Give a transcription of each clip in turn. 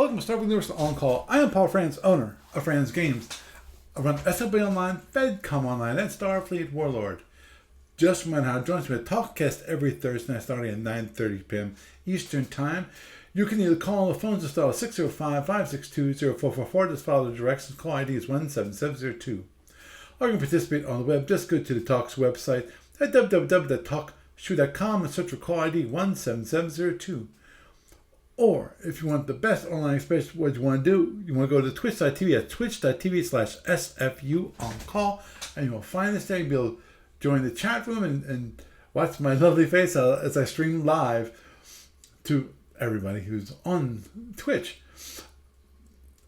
Welcome to Starving Universe On Call. I am Paul Franz, owner of Franz Games. I run SLB Online, FedCom Online, and Starfleet Warlord. Just remind how to join us with Talkcast every Thursday night starting at 9:30 p.m. Eastern Time. You can either call on the phones to start 605-562-0444. Just follow the directions. Call ID is 17702. Or you can participate on the web. Just go to the Talks website at www.talkshoe.com and search for call ID 17702. Or if you want the best online experience, what you want to do, you want to go to twitch.tv at twitch.tv/SFUOnCall, and you will find us there. You'll be able to join the chat room and watch my lovely face as I stream live to everybody who's on Twitch.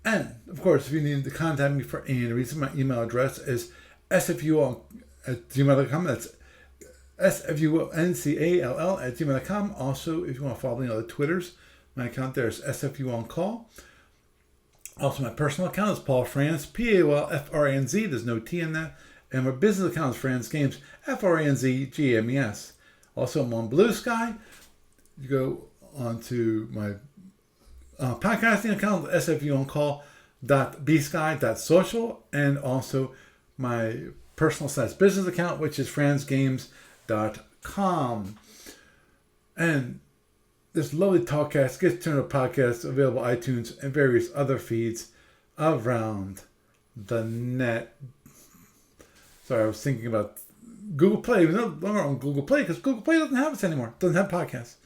And, of course, if you need to contact me for any reason, my email address is sfuon@gmail.com. That's sfuoncall@gmail.com. Also, if you want to follow me on the Twitters, my account there is SFUOnCall. Also, my personal account is Paul Franz, PALFRANZ. There's no T in that. And my business account is Franz Games, FRANZGAMES. Also, I'm on Blue Sky. You go onto my podcasting account, sfuoncall.bsky.social, and also my personal/business account, which is franzgames.com. And this lovely Talkcast gets turned to podcast, available on iTunes and various other feeds around the net. Sorry, I was thinking about Google Play. We're no longer on Google Play because Google Play doesn't have us anymore. It doesn't have podcasts.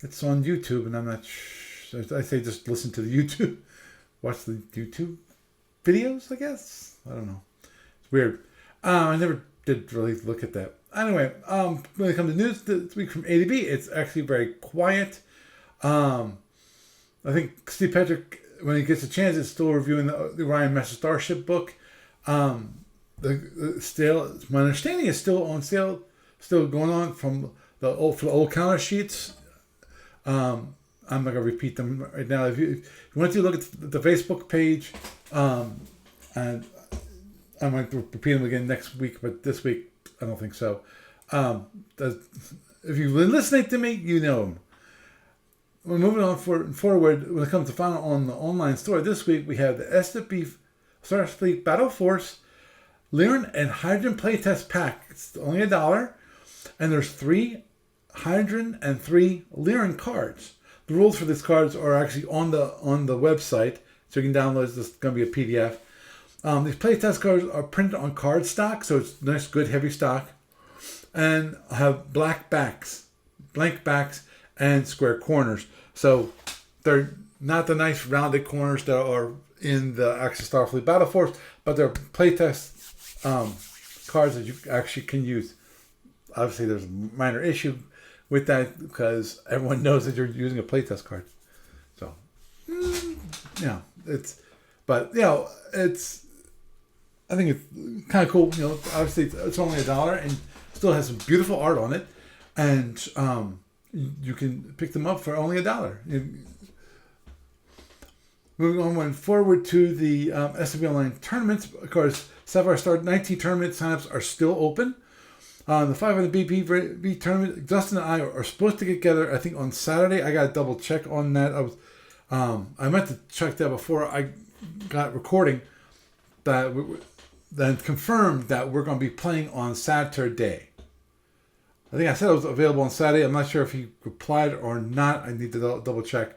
It's on YouTube, and I'm not sure. I say just listen to the YouTube. Watch the YouTube videos, I guess. I don't know. It's weird. I never did really look at that. Anyway, when it comes to news this week from A to B, it's actually very quiet. I think Steve Patrick, when he gets a chance, is still reviewing the Orion Master Starship book. The sale, my understanding, is still on sale, still going on for the old counter sheets. I'm not going to repeat them right now. If you want to look at the Facebook page, and I might repeat them again next week, but this week I don't think so. If you've been listening to me, you know them. We're moving on forward. When it comes to final on the online store, this week we have the SFB Starfleet Battle Force Lyran and Hydrogen Playtest Pack. It's only $1, and there's 3 Hydrogen and 3 Lyran cards. The rules for these cards are actually on the website, so you can download it. It's going to be a PDF. These playtest cards are printed on cardstock, so it's nice, good, heavy stock, and have blank backs, and square corners. So they're not the nice rounded corners that are in the actual Starfleet Battle Force, but they're playtest cards that you actually can use. Obviously, there's a minor issue with that because everyone knows that you're using a playtest card. So, I think it's kind of cool. Obviously it's only $1 and still has some beautiful art on it, and you can pick them up for only $1. Moving on forward to the SFB Online tournaments. Of course, Sapphire Star 19 tournament signups are still open. The 500 BPV Tournament, Justin and I are supposed to get together, I think, on Saturday. I got to double check on that. I meant to check that before I got recording, then confirmed that we're going to be playing on Saturday. I think I said it was available on Saturday. I'm not sure if he replied or not. I need to double check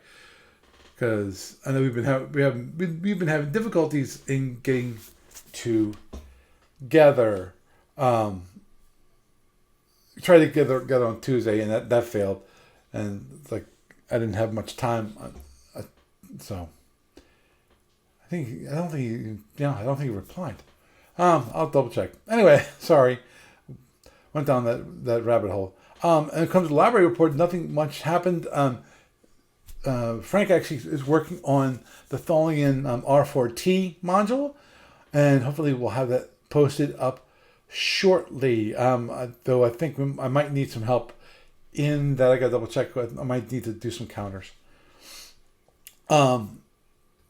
because I know we've been having difficulties in getting together. Tried to get together on Tuesday, and that failed, and I didn't have much time, so I don't think he replied. I'll double check. Anyway, sorry, went down that rabbit hole. And it comes to the library report. Nothing much happened. Frank actually is working on the Tholian R4T module, and hopefully we'll have that posted up shortly. Though I think I might need some help in that. I got to double check. I might need to do some counters. And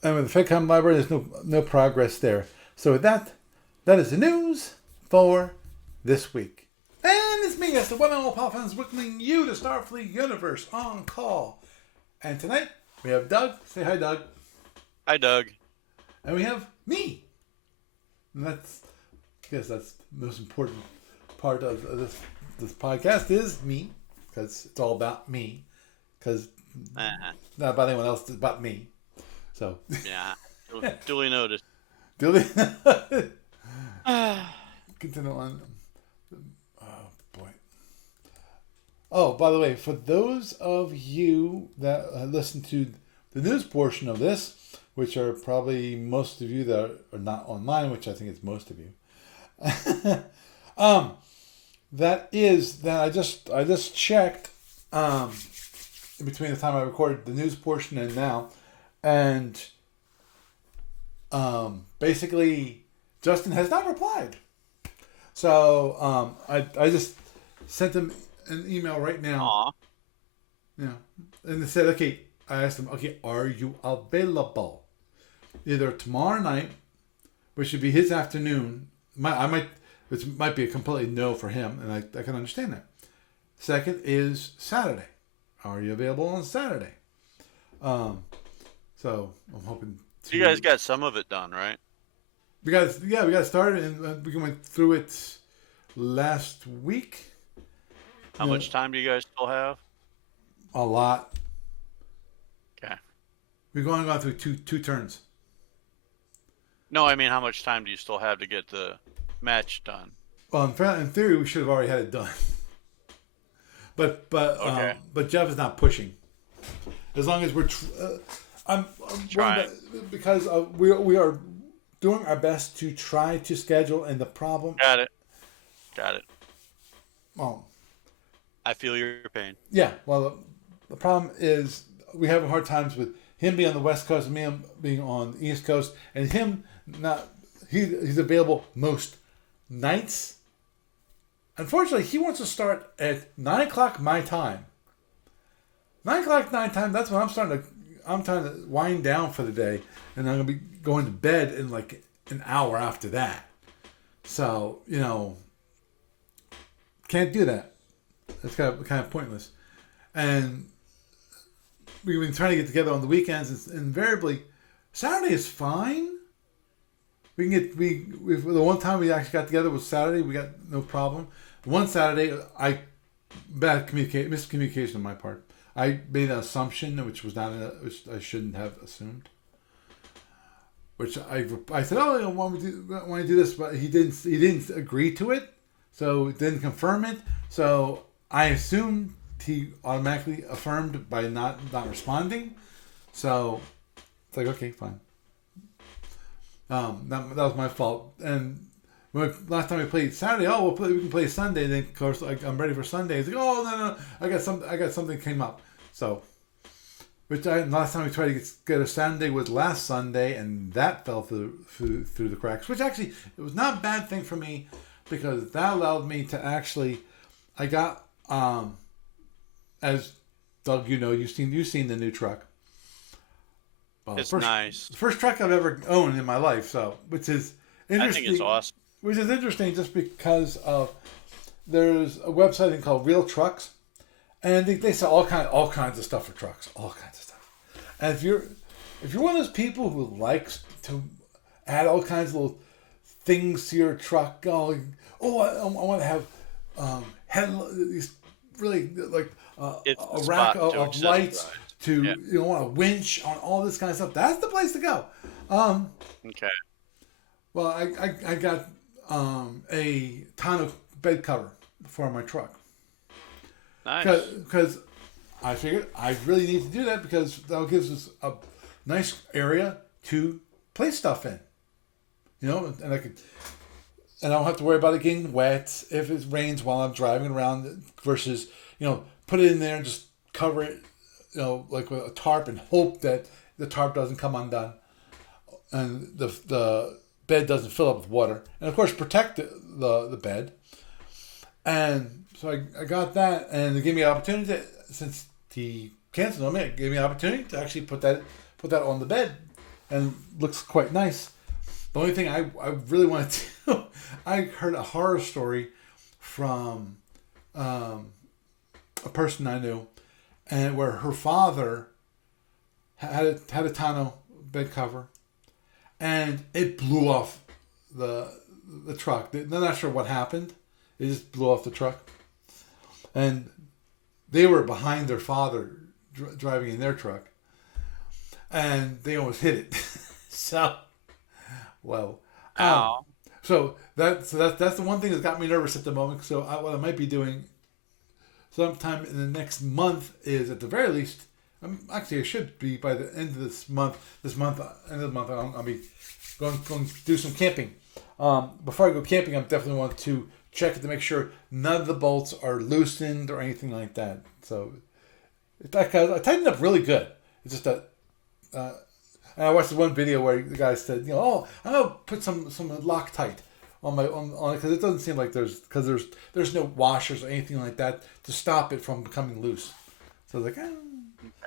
with the FedCom library, there's no progress there. So with that is the news for this week. And it's me, yes, the one and all Paul Franz, welcoming you to Starfleet Universe on Call. And tonight we have Doug. Say hi, Doug. Hi, Doug. And we have me. And that's, I guess that's the most important part of this podcast is me, because it's all about me. Because Uh-huh. not about anyone else, it's about me. So, Yeah. Duly noted. do they Yeah. continue on? Oh boy. Oh, by the way, for those of you that listen to the news portion of this, which are probably most of you that are not online, which I think is most of you. um, that I just checked between the time I recorded the news portion and now, and basically Justin has not replied. So I just sent him an email right now. Aw. Yeah, and they said, okay. I asked him, okay, are you available either tomorrow night, which should be his afternoon? It might be a completely no for him, and I can understand that. Second is Saturday. Are you available on Saturday? Um, so I'm hoping You guys to. got some of it done, right? We got started, and we went through it last week. How You know, much time do you guys still have? a lot. Okay. We've gone through two turns. No, I mean, how much time do you still have to get the match done? Well, in theory, we should have already had it done, Okay. but Jeff is not pushing. As long as I'm willing Trying. because we are doing our best to try to schedule. And the problem, Got it. Got it. well, I feel your pain. yeah, well, the problem is we have hard times with him being on the West Coast and me being on the East Coast, and him not. He's available most nights. Unfortunately, he wants to start at 9 o'clock my time. 9 o'clock my time. That's when I'm trying to wind down for the day, and I'm gonna be going to bed in like an hour after that. So can't do that. It's kind of pointless. And we've been trying to get together on the weekends. It's invariably Saturday is fine. We can get the one time we actually got together was Saturday. We got no problem. One Saturday, miscommunication on my part. I made an assumption which was not which I shouldn't have assumed. Which I said, oh, I want to do this, but he didn't agree to it, so didn't confirm it. So I assumed he automatically affirmed by not responding. So it's like, okay, fine. That was my fault. And last time we played Saturday, oh, we can play Sunday. And then of course, like, I'm ready for Sunday. It's like, oh no, I got something came up. So, last time we tried to get a Sunday was last Sunday, and that fell through the cracks. Which actually, it was not a bad thing for me, because that allowed me to actually, I got as Doug, you've seen the new truck. Well, It's nice. the first truck I've ever owned in my life, so which is I think it's interesting. awesome. Which is interesting just because of there's a website called Real Trucks, and they sell all kinds of stuff for trucks, all kinds of stuff. And if you're one of those people who likes to add all kinds of little things to your truck, I want to have these really like It's the a rack spot to of lights accessorize. to Yeah. want a winch on all this kind of stuff. That's the place to go. Um, Okay. well, I got a tonneau bed cover for my truck Nice. because I figured I really need to do that because that gives us a nice area to place stuff in. And I don't have to worry about it getting wet if it rains while I'm driving around versus, put it in there and just cover it, like with a tarp and hope that the tarp doesn't come undone and the bed doesn't fill up with water. And of course, protect the bed. And so I got that, and it gave me an opportunity since he canceled on me, it gave me an opportunity to actually put that on the bed, and looks quite nice. The only thing I really wanted to, I heard a horror story from a person I knew, and where her father had a tonneau bed cover, and it blew off the truck. They're not sure what happened. It just blew off the truck, and they were behind their father driving in their truck, and they almost hit it. So, well, Ow. so that's the one thing that's got me nervous at the moment. So what I might be doing sometime in the next month is, at the very least, actually I should be by the end of this month. End of the month, I'll be going to do some camping. Before I go camping, I definitely want to check it to make sure none of the bolts are loosened or anything like that. So I tightened up really good. It's just that. And I watched one video where the guy said, oh, I'm gonna put some Loctite on it because it doesn't seem like there's no washers or anything like that to stop it from becoming loose. So I was like,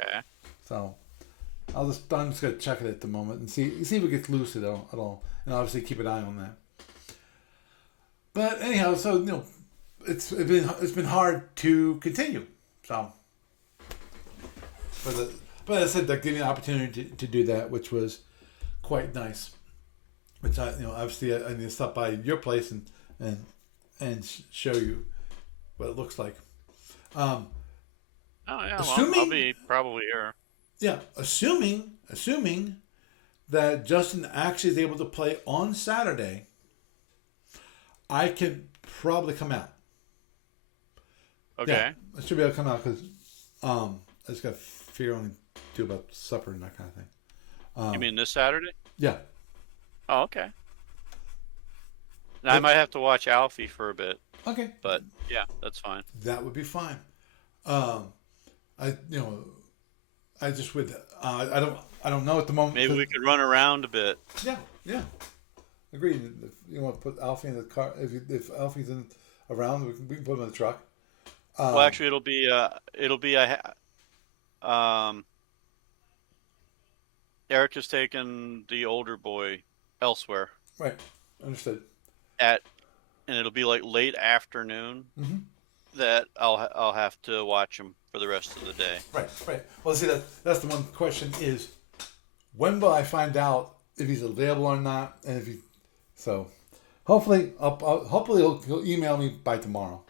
Okay. So I'm just gonna check it at the moment and see if it gets loose at all, and obviously keep an eye on that. But anyhow, so it's been hard to continue. So, but as I said, that gave me an opportunity to do that, which was quite nice. Which obviously I need to stop by your place and show you what it looks like. Oh yeah, assuming, I'll be probably here. Yeah, assuming that Justin actually is able to play on Saturday, I can probably come out. Okay. Yeah, I should be able to come out because I just got to figure on do about supper and that kind of thing. You mean this Saturday? Yeah. Oh, okay. I might have to watch Alfie for a bit. Okay. But yeah, that's fine. That would be fine. I just would. I don't know at the moment. Maybe we could run around a bit. Yeah. Agreed. If you want to put Alfie in the car, if Alfie's around, we can put him in the truck. Well, actually, Eric has taken the older boy elsewhere. Right. Understood. And it'll be like late afternoon that I'll have to watch him for the rest of the day. Right. Well, see, that's the one question is, when will I find out if he's available or not, and so hopefully he'll email me by tomorrow.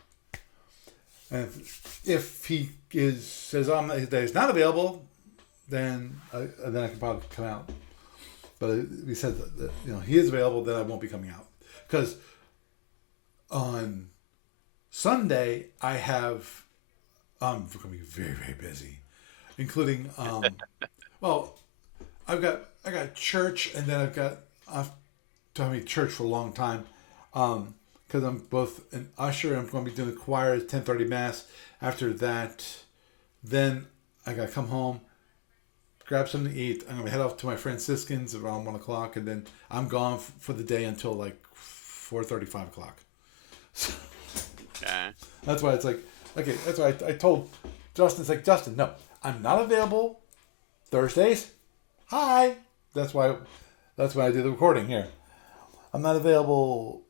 And if he says that he's not available, then I can probably come out. But if he said that he is available, then I won't be coming out, because on Sunday I have I'm going to be very, very busy, including well, I got church, and then I've done church for a long time, because I'm both an usher and I'm going to be doing the choir at 10:30 mass. After that, then I got to come home, grab something to eat. I'm going to head off to my Franciscans around 1 o'clock, and then I'm gone for the day until like 4:30, 5 o'clock. So, okay. That's why it's like, okay, that's why I told Justin, it's like, Justin, no, I'm not available Thursdays. Hi. That's why I did the recording here. I'm not available.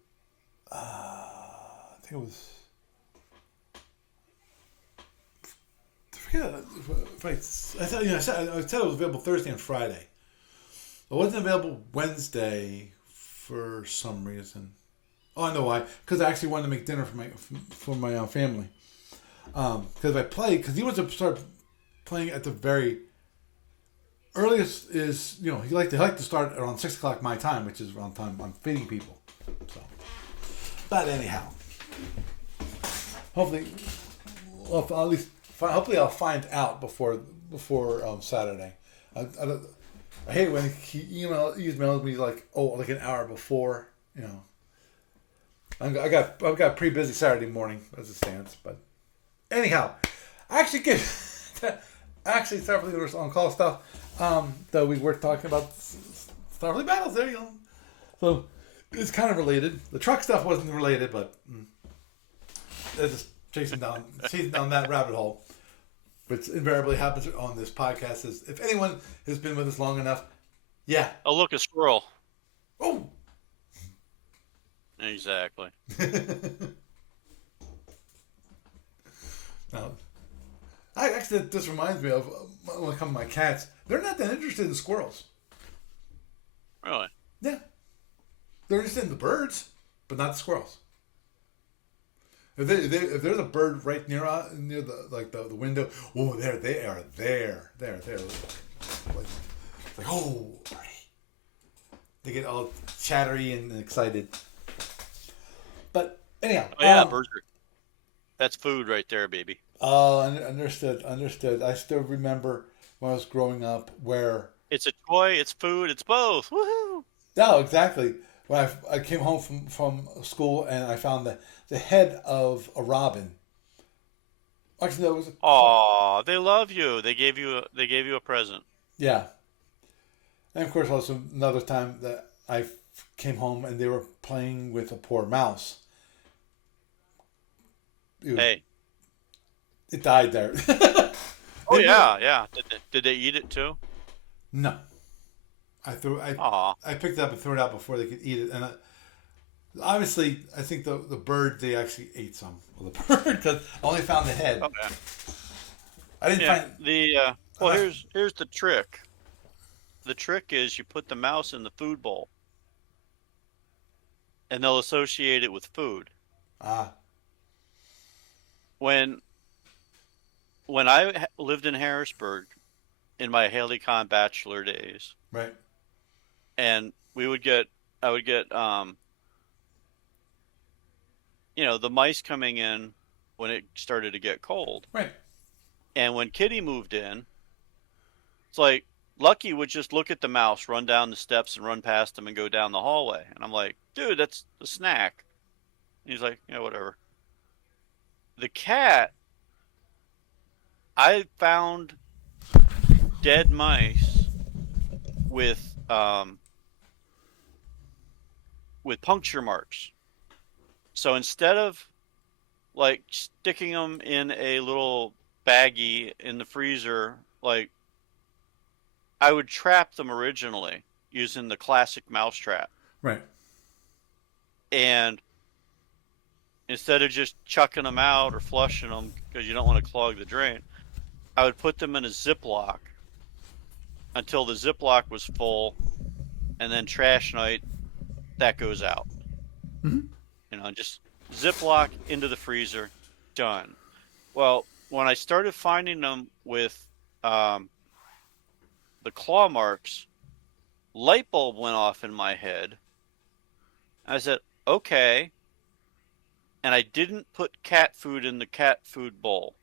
I think it was. I said it was available Thursday and Friday. I wasn't available Wednesday for some reason. Oh, I know why. Because I actually wanted to make dinner for my family. Because I played, because he wants to start playing at the very earliest is, he like to start around 6 o'clock my time, which is around time I'm feeding people. So, but anyhow, hopefully I'll find out before Saturday. I hate when he emails me like an hour before. I've got a pretty busy Saturday morning as it stands, but anyhow, actually Starfleet was on call stuff. That we were talking about Starfleet battles there, So it's kind of related. The truck stuff wasn't related, but they're just chasing down that rabbit hole, which invariably happens on this podcast. Is if anyone has been with us long enough, yeah. Oh, look, a squirrel. Oh. Exactly. Now, this reminds me of when it comes to my cats. They're not that interested in squirrels. They're interested in the birds, but not the squirrels. If there's a bird right near the window, oh, there they are, there. Like, oh, birdie. They get all chattery and excited. But anyhow, Oh yeah, birds are. That's food right there, baby. Oh, understood. I still remember when I was growing up where. It's a toy. It's food. It's both. Woohoo! No, exactly. When I came home from school and I found the head of a robin. Actually, that was. Aw, they love you. They gave you a present. Yeah. And of course, also another time that I came home and they were playing with a poor mouse. Hey. It died there. Oh yeah. Did they eat it too? No. I picked it up and threw it out before they could eat it, and obviously, I think the bird they actually ate some of the bird because I only found the head. Okay. I didn't find the. Well, here's the trick. The trick is you put the mouse in the food bowl, and they'll associate it with food. Ah. When I lived in Harrisburg in my Haley Con bachelor days, right, and I would get the mice coming in when it started to get cold. right, and when Kitty moved in, it's like Lucky would just look at the mouse, run down the steps, and run past him and go down the hallway. And I'm like, dude, that's a snack. And he's like, yeah, whatever. The cat, I found dead mice with puncture marks. So instead of like sticking them in a little baggie in the freezer, like I would trap them originally using the classic mouse trap. right. And instead of just chucking them out or flushing them because you don't want to clog the drain, I would put them in a Ziploc until the Ziploc was full, and then trash night, that goes out. Mm-hmm. Just Ziploc into the freezer, done. Well, when I started finding them with the claw marks, light bulb went off in my head. I said, okay. And I didn't put cat food in the cat food bowl.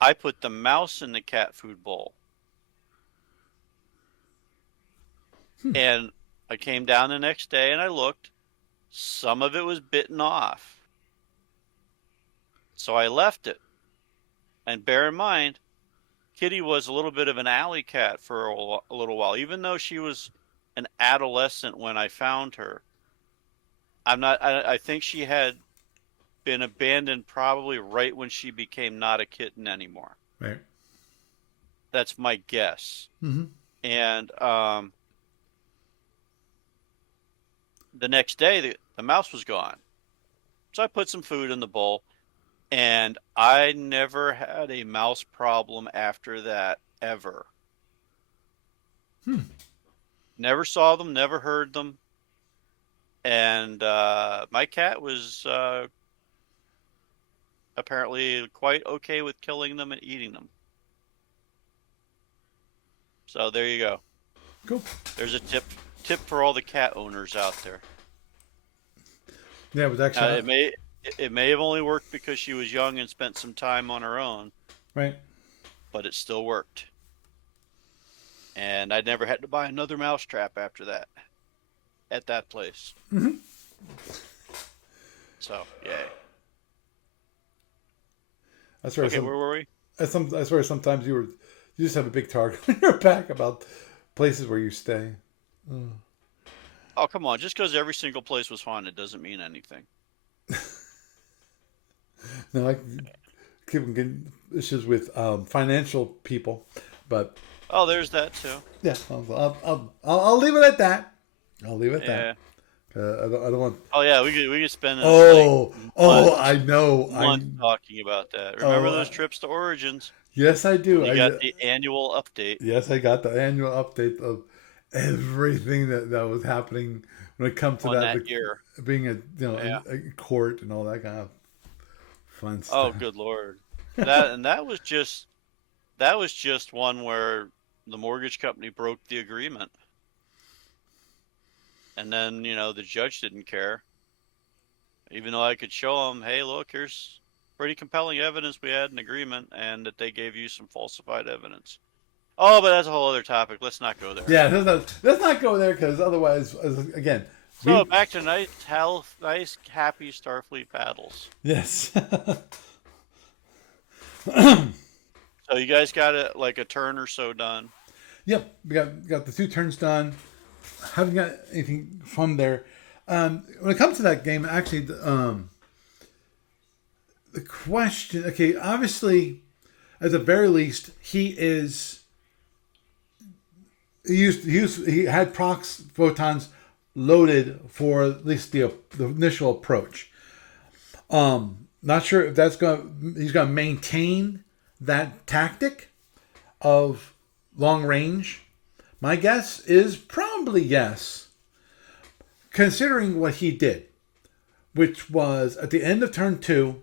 I put the mouse in the cat food bowl. And I came down the next day and I looked. Some of it was bitten off. So I left it. And bear in mind, Kitty was a little bit of an alley cat for a little while. Even though she was an adolescent when I found her, I think she had been abandoned probably right when she became not a kitten anymore. Right. That's my guess. Mm-hmm. And the next day, the mouse was gone. So I put some food in the bowl. And I never had a mouse problem after that, ever. Never saw them, never heard them. And my cat was apparently quite okay with killing them and eating them. So there you go. Cool. There's a tip for all the cat owners out there. Yeah, it was actually... It may have only worked because she was young and spent some time on her own. Right. But it still worked. And I never had to buy another mouse trap after that. At that place. Mm-hmm. So, yay. I swear. Okay, where were we? I swear sometimes you just have a big target on your back about places where you stay. Oh, come on. Just because every single place was haunted doesn't mean anything. No, I keep getting issues with financial people, but oh, there's that too. Yeah, I'll leave it at that. I'll leave it at that. I don't want. Oh yeah, we could spend. I know. Months talking about that. Remember those trips to Origins? Yes, I do. You got the annual update. Yes, I got the annual update of everything that was happening when it comes to on that, that year. being Yeah. in court and all that kind of fun Oh, stuff. good Lord. That was just one where the mortgage company broke the agreement. And then, the judge didn't care. Even though I could show them, hey, look, here's pretty compelling evidence we had an agreement and that they gave you some falsified evidence. Oh, but that's a whole other topic. Let's not go there. Yeah, let's not go there because otherwise, again, So back to nice, happy Starfleet battles. yes. So you guys got a turn or so done. Yep, we got the 2 turns done. Haven't got anything from there. When it comes to that game, actually, the question. Okay, obviously, at the very least, he had prox photons loaded for at least the initial approach. Not sure if he's gonna maintain that tactic of long range. My guess is probably yes, considering what he did, which was at the end of turn 2.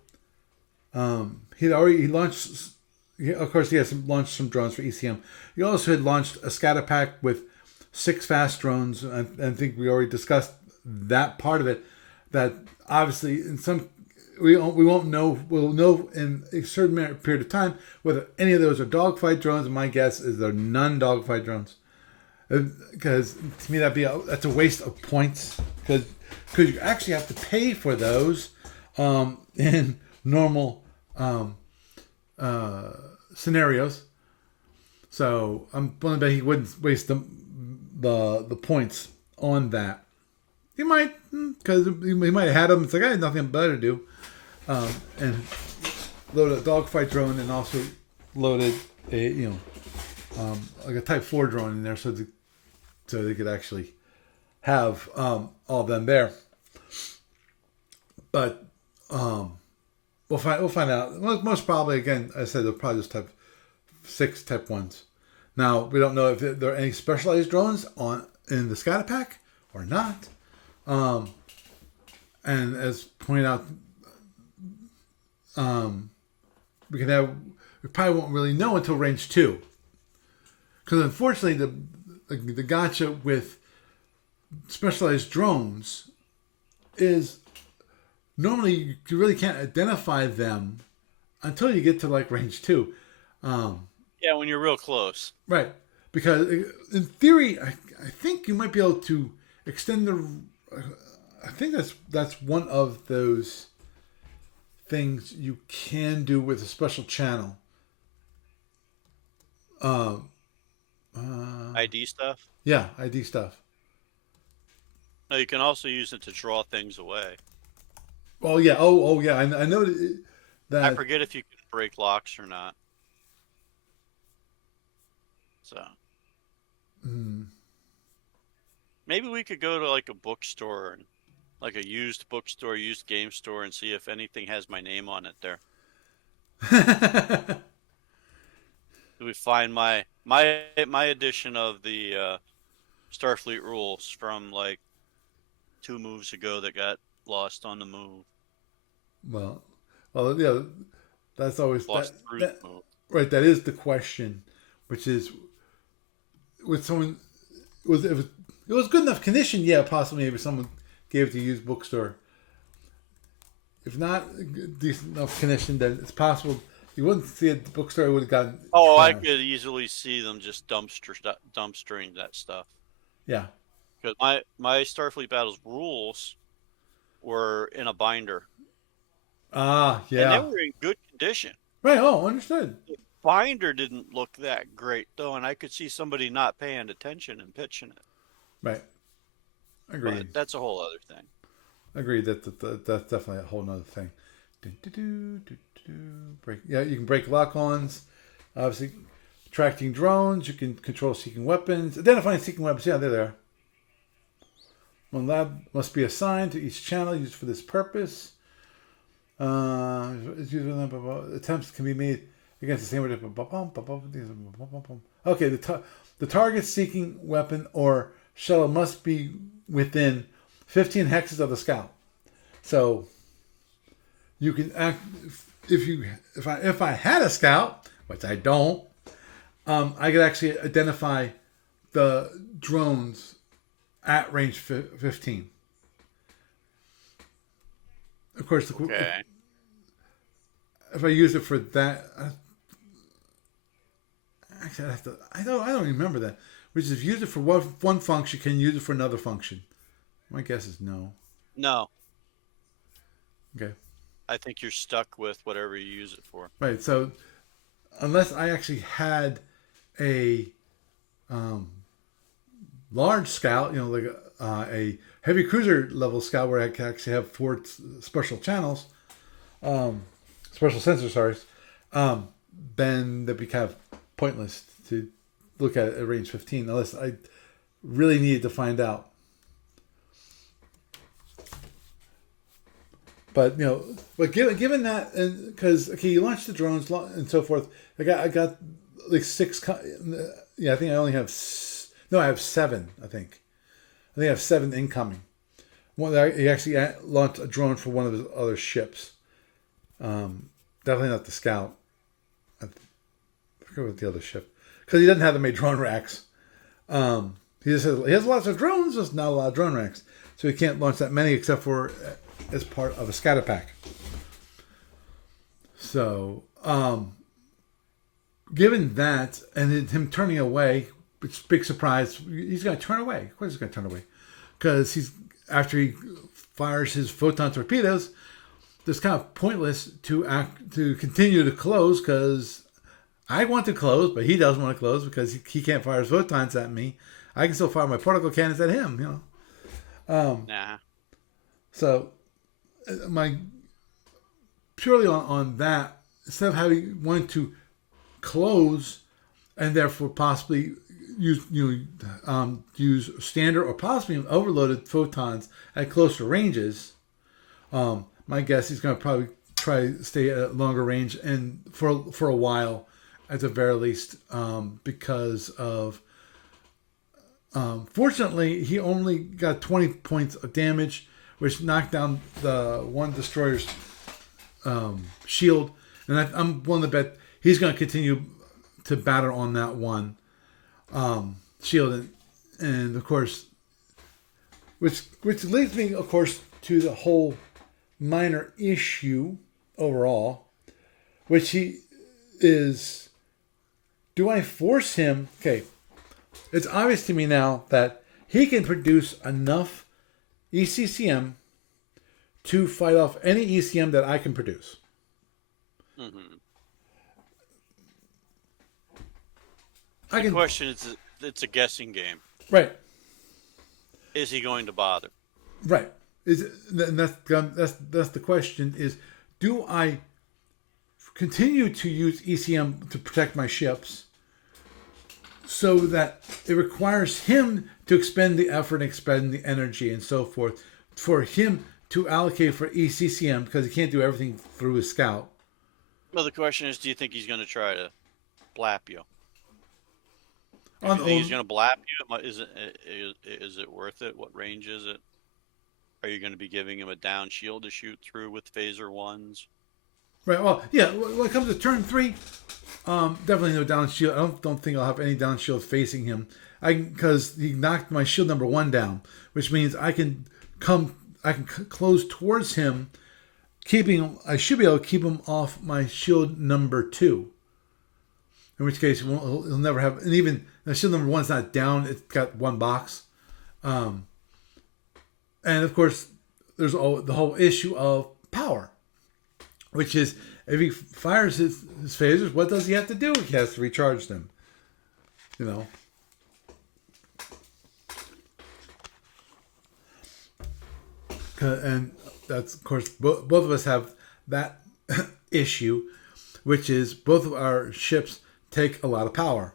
He launched. Of course, he has launched some drones for ECM. He also had launched a scatter pack with 6 fast drones. I think we already discussed that part of it. That obviously, in some we won't know. We'll know in a certain period of time whether any of those are dogfight drones. And my guess is they're non-dogfight drones, because to me that's a waste of points, because you actually have to pay for those in normal scenarios. So I'm willing to bet he wouldn't waste the points on that. He might, because he might have had them. It's like, I had nothing better to do, and load a dogfight drone and also loaded a like a Type 4 drone in there, so they could actually have all of them there. But we'll find out. Most probably, again, I said they'll probably just have 6 Type 1s. Now we don't know if there are any specialized drones in the scatter pack or not. And as pointed out, we probably won't really know until range 2, because unfortunately the gotcha with specialized drones is normally you really can't identify them until you get to like range 2. Yeah, when you're real close. Right. Because in theory, I think you might be able to extend the. I think that's one of those things you can do with a special channel. ID stuff? Yeah, ID stuff. No, you can also use it to draw things away. Oh yeah. Oh yeah. I know that. I forget if you can break locks or not. So. Maybe we could go to like a bookstore, like a used bookstore, used game store, and see if anything has my name on it there. Do we find my edition of the Starfleet rules from like 2 moves ago that got lost on the move? Well, yeah. That's always Lost through the move. Right. That is the question, which is with someone if it was good enough condition, yeah, possibly if someone gave it to a used bookstore. If not decent enough condition, then it's possible you wouldn't see it. The bookstore would have gotten. Oh, I could easily see them just dumpstering that stuff. Yeah. Because my Starfleet Battles rules were in a binder. Ah, yeah. And they were in good condition. Right. Oh, understood. The binder didn't look that great though, and I could see somebody not paying attention and pitching it. Right. Agreed. But that's a whole other thing. Agreed. That's definitely a whole other thing. Break. Yeah, you can break lock-ons. Obviously, tracking drones. You can control seeking weapons. Identifying seeking weapons. Yeah, there they are. One lab must be assigned to each channel used for this purpose. Attempts can be made against the same. Okay, the target seeking weapon or shuttle must be within 15 hexes of the Scout. So you can act if I had a Scout, which I don't, I could actually identify the drones at range 15. Of course, Okay. if I use it for that, actually, I don't remember that. Which is, if you use it for one function, can you use it for another function? My guess is no. No, Okay, I think you're stuck with whatever you use it for. right. So unless I actually had a large Scout, like a heavy cruiser level Scout, where I can actually have 4 special channels, special sensors, sorry, then that'd be kind of pointless to look at it at range 15 unless I really needed to find out. But given that, and because you launch the drones and so forth, I got like 6. Yeah, I think I only have no, I have 7. I think I have 7 incoming. He actually launched a drone for one of his other ships. Definitely not the Scout. I forget what the other ship, because he doesn't have the made drone racks. He has lots of drones, just not a lot of drone racks, so he can't launch that many except for as part of a scatter pack. So, given that, and him turning away, which is a big surprise, he's going to turn away. Of course, he's going to turn away, because after he fires his photon torpedoes, it's kind of pointless to continue to close, because I want to close, but he doesn't want to close because he can't fire his photons at me. I can still fire my particle cannons at him, Nah. So, my purely on that, instead of wanting to close and therefore possibly use standard or possibly overloaded photons at closer ranges, my guess he's going to probably try to stay at longer range and for a while, at the very least, because of fortunately he only got 20 points of damage, which knocked down the one destroyer's shield, and I'm willing to bet he's going to continue to batter on that one shield, and of course, which leads me, of course, to the whole minor issue overall, which is, do I force him? Okay, it's obvious to me now that he can produce enough ECCM to fight off any ECM that I can produce. Mm-hmm. The question is, it's a guessing game. Right. Is he going to bother? Right. That's the question: is, do I continue to use ECM to protect my ships, so that it requires him to expend the effort, expend the energy, and so forth, for him to allocate for ECCM, because he can't do everything through his Scout? Well, the question is, do you think he's going to try to blap you? If On, you think he's going to blap you, is it worth it? What range is it? Are you going to be giving him a down shield to shoot through with phaser ones? right. Well, yeah. When it comes to turn 3, definitely no down shield. I don't think I'll have any down shield facing him. Because he knocked my shield number 1 down, which means I can close towards him, I should be able to keep him off my shield number 2. In which case, he'll never have, and even the shield number 1's not down; it's got 1 box. And of course, there's the whole issue of power, which is, if he fires his phasers, what does he have to do? He has to recharge them. And that's, of course, both of us have that issue, which is both of our ships take a lot of power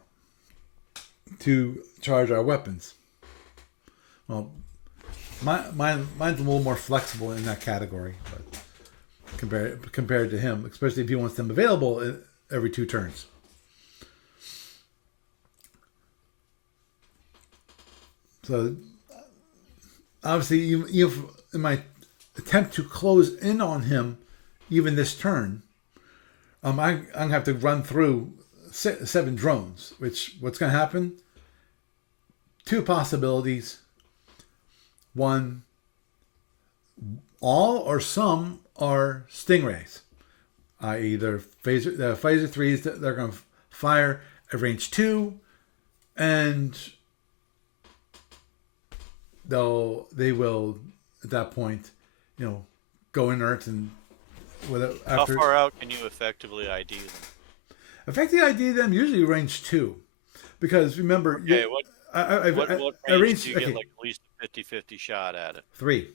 to charge our weapons. Well, mine's a little more flexible in that category, but compared to him, especially if he wants them available every 2 turns. So obviously, even in my attempt to close in on him, even this turn, I'm gonna have to run through 7 drones. What's gonna happen? 2 possibilities. One, all or some are stingrays, i.e., they're phaser 3s that they're gonna fire at range 2, and they will at that point, go inert and How after far out can you effectively ID them? effectively ID them usually range 2, because remember Okay, what I range do range you get okay like at least a 50-50 shot at it? 3.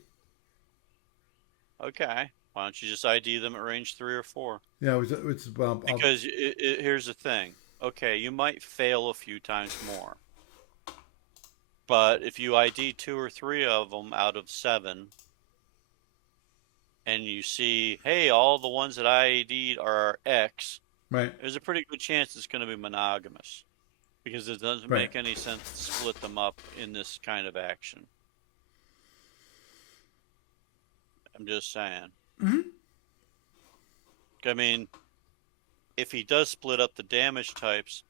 Okay, why don't you just ID them at range 3 or 4? Yeah, which well, Because here's the thing. Okay, you might fail a few times more. But if you ID 2 or 3 of them out of 7, and you see, hey, all the ones that I ID'd are X, right, there's a pretty good chance it's going to be monogamous. Because it doesn't right. make any sense to split them up in this kind of action. I'm just saying. Mm-hmm. I mean, if he does split up the damage types,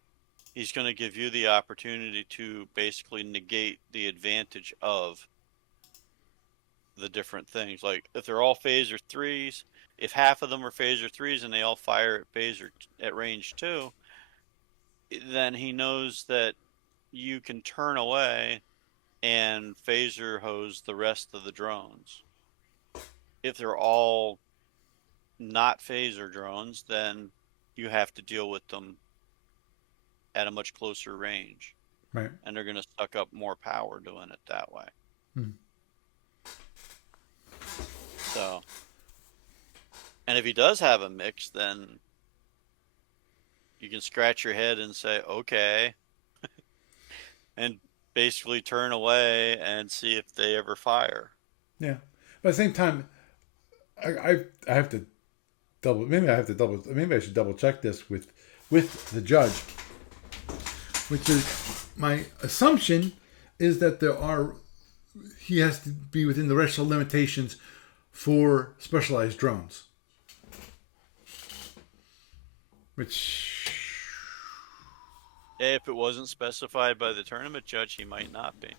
he's going to give you the opportunity to basically negate the advantage of the different things. Like if they're all phaser 3s, if half of them are phaser 3s and they all fire at phaser at range 2, then he knows that you can turn away and phaser hose the rest of the drones. If they're all not phaser drones, then you have to deal with them at a much closer range. Right. And they're going to suck up more power doing it that way. Hmm. So, and if he does have a mix, then you can scratch your head and say, okay, and basically turn away and see if they ever fire. Yeah, but at the same time, I have to maybe I should double check this with the judge, which is my assumption is that he has to be within the racial limitations for specialized drones, which If it wasn't specified by the tournament judge, he might not be.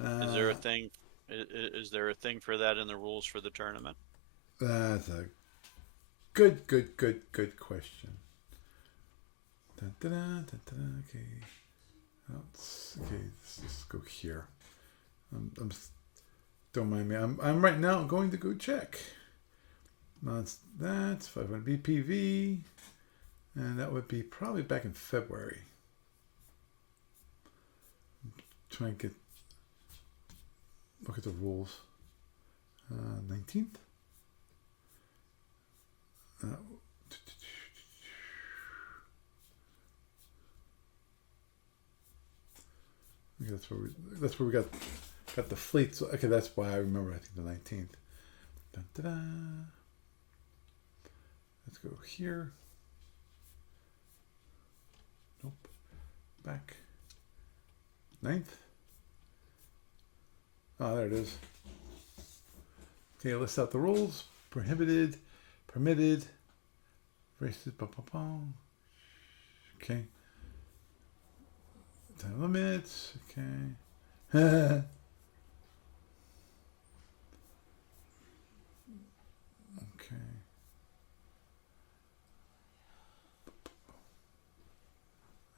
Is there a thing? Is there a thing for that in the rules for the tournament? That's a good question. Dun, dun, dun, dun, dun, okay. Let's just go here. Don't mind me. I'm right now going to go check. That's 500 BPV, and that would be probably back in February. Try and look at the rules. 19th. That's where we got the fleet. So, okay, that's why I remember. I think the 19th. Dun, dun, dun. Let's go here. Nope. Back. 9th. Oh, there it is. Okay, list out the rules. Prohibited, permitted, races, okay. Time limits, okay. Okay.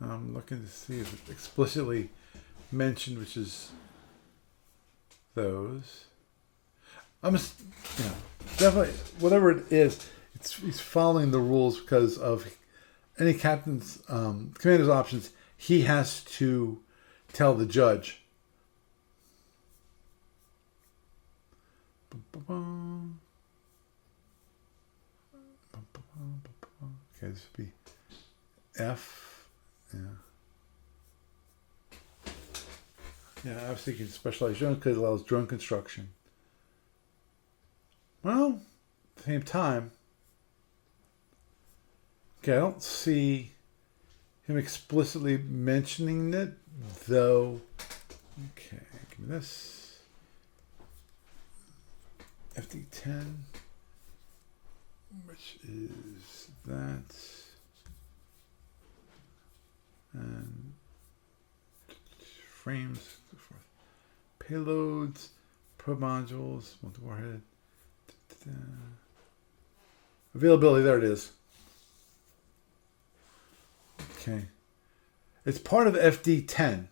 I'm looking to see if it explicitly mentioned, which is those. I'm just, definitely, whatever it is, he's following the rules because of any captain's, commander's options. He has to tell the judge. Okay, this would be F. Yeah. Yeah, I was thinking specialized drone because it allows drone construction. Well, at the same time, okay, I don't see him explicitly mentioning it, though. Okay, give me this. FD10, which is that. And frames, payloads, probe modules, multi-warhead. Availability, there it is. Okay. It's part of FD10.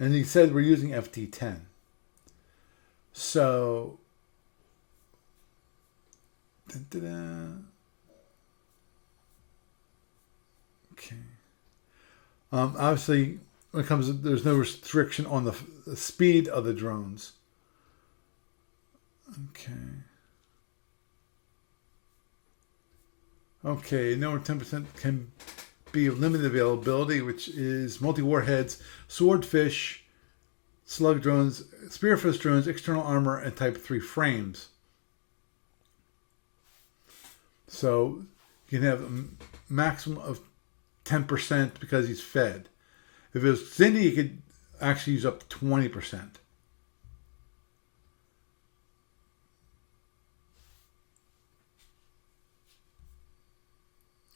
And he said we're using FD10. So, okay. Obviously, when it comes to, there's no restriction on the speed of the drones. Okay. Okay, no 10% can be of limited availability, which is multi-warheads, swordfish, slug drones, spearfish drones, external armor, and type 3 frames. So you can have a maximum of 10% because he's fed. If it was Cindy, you could actually use up to 20%.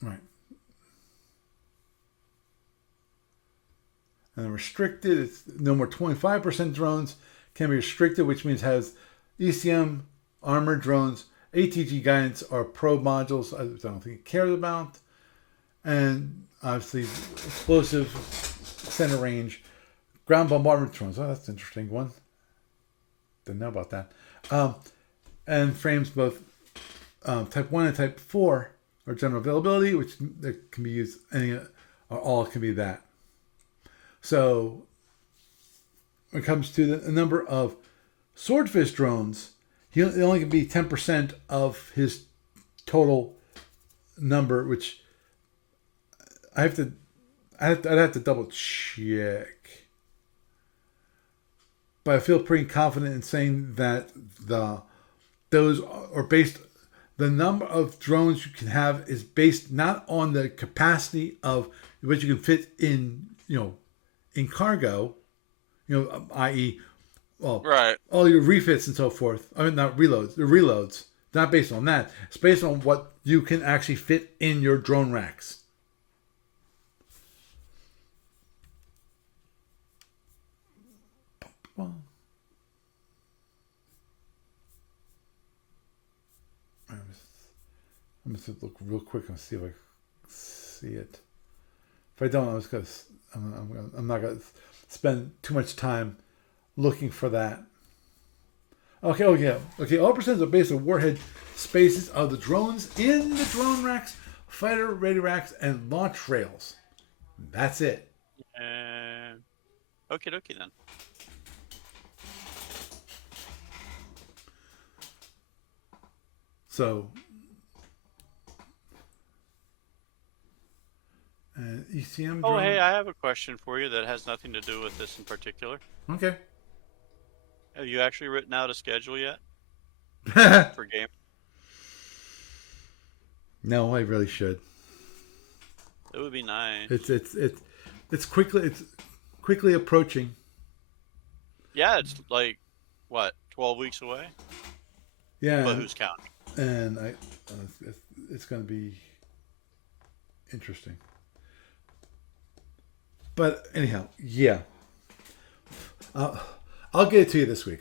Right. And restricted, it's no more 25% drones can be restricted, which means has ECM, armored drones, ATG guidance, or probe modules. I don't think it cares about. And obviously, explosive, center range, ground bombardment drones. Oh, that's an interesting one. Didn't know about that. And frames both type 1 and type 4 are general availability, which that can be used, any or all can be that. So when it comes to the number of swordfish drones, he only can be 10% of his total number, which I'd have to double check. But I feel pretty confident in saying that those are based. The number of drones you can have is based not on the capacity of what you can fit in, in cargo, i.e., right. all your refits and so forth. I mean, not reloads. The reloads, not based on that. It's based on what you can actually fit in your drone racks. Well, I'm just look real quick and see if I see it. If I don't, I'm not gonna spend too much time looking for that. Okay. Oh yeah. Okay. All percentages are based on warhead spaces of the drones in the drone racks, fighter ready racks, and launch rails. That's it. Okie dokie then. So, ECM. Oh, hey, I have a question for you that has nothing to do with this in particular. Okay. Have you actually written out a schedule yet for game? No, I really should. It would be nice. It's quickly approaching. Yeah, it's like what, 12 weeks away? Yeah. But who's counting? And it's going to be interesting. But anyhow, yeah. I'll get it to you this week.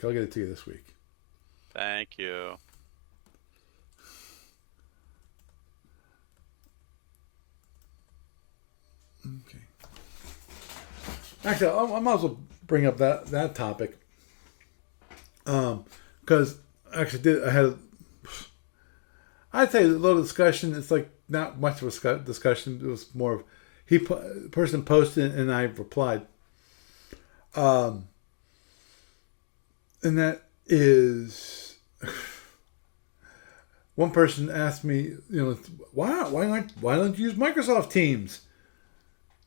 Thank you. Okay. Actually, I might as well bring up that topic. Because I'd say a little discussion. It's like not much of a discussion. It was more of person posted and I replied. And that is, one person asked me, why don't you use Microsoft Teams?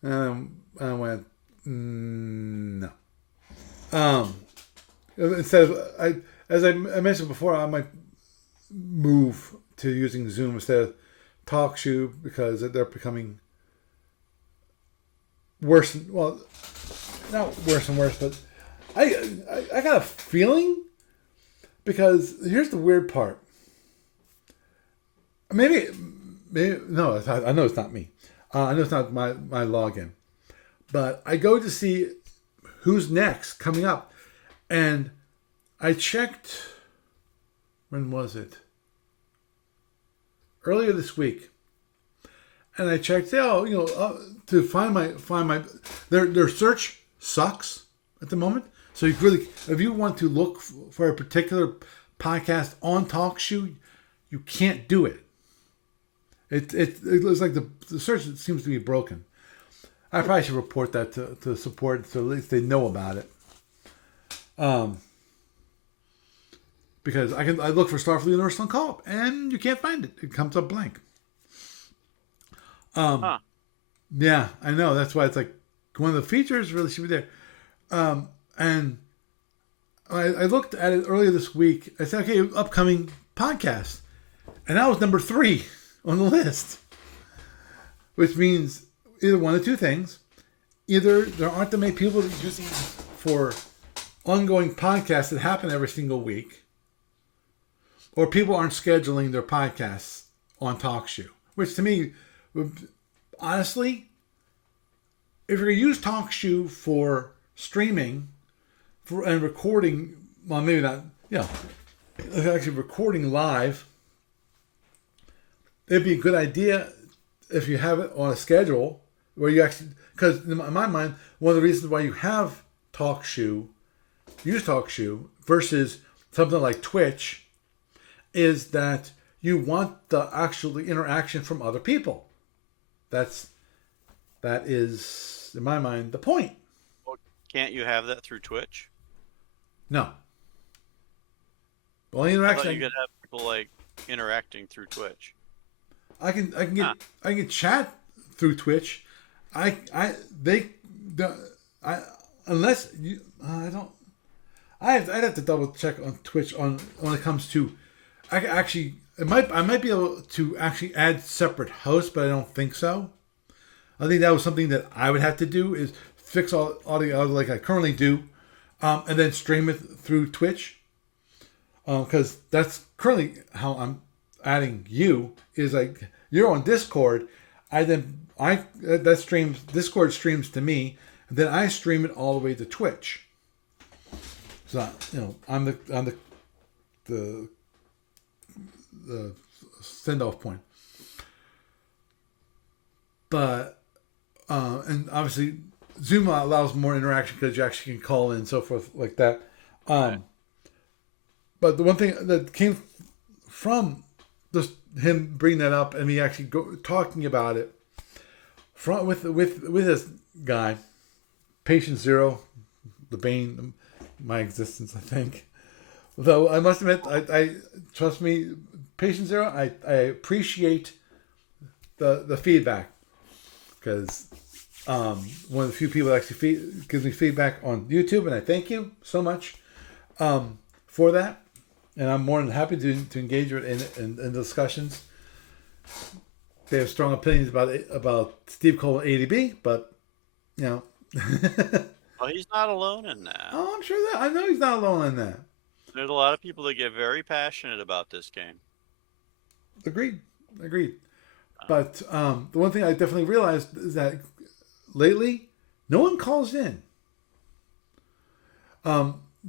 I went, no. Instead of, as I mentioned before, I might move to using Zoom instead of Talkshoe because they're becoming worse. Well, not worse and worse, but I got a feeling, because here's the weird part. Maybe no. I know it's not me. I know it's not my login, but I go to see who's next coming up, and I checked. When was it? Earlier this week, and I checked. To find my their search sucks at the moment. So if you want to look for a particular podcast on Talkshoe, you can't do it. It looks like the search seems to be broken. I probably should report that to support, so at least they know about it. Because I look for Starfleet Universal Co-op, and you can't find it. It comes up blank. Yeah, I know. That's why it's like one of the features really should be there. And I looked at it earlier this week. I said, okay, upcoming podcast. And that was number 3 on the list. Which means either one of two things. Either there aren't that many people using for ongoing podcasts that happen every single week, or people aren't scheduling their podcasts on Talkshoe. Which to me, honestly, if you're going to use Talkshoe for streaming and recording, well, maybe not, actually recording live, it'd be a good idea if you have it on a schedule where you actually, because in my mind, one of the reasons why you have use Talkshoe versus something like Twitch, is that you want the actual interaction from other people. That is, in my mind, the point. Well, can't you have that through Twitch? No. The only interaction I thought you could have people like interacting through Twitch. I can get chat through Twitch. I'd have to double check on Twitch when it comes to, I might be able to actually add separate hosts, but I don't think so. I think that was something that I would have to do, is fix all audio like I currently do, and then stream it through Twitch. Because that's currently how I'm adding you, is like you're on Discord. Discord streams to me, and then I stream it all the way to Twitch. So I'm the send off point. But and obviously Zoom allows more interaction because you actually can call in and so forth like that. Right. But the one thing that came from just him bringing that up and me actually talking about it with this guy, Patient Zero, the bane of my existence, I think. Though I must admit, I trust me, Patient Zero, I appreciate the feedback, because one of the few people that actually gives me feedback on YouTube, and I thank you so much for that. And I'm more than happy to engage with in discussions. They have strong opinions about Steve Cole and ADB, but Well, he's not alone in that. Oh, I'm sure that I know he's not alone in that. There's a lot of people that get very passionate about this game. Agreed. But the one thing I definitely realized is that lately, no one calls in.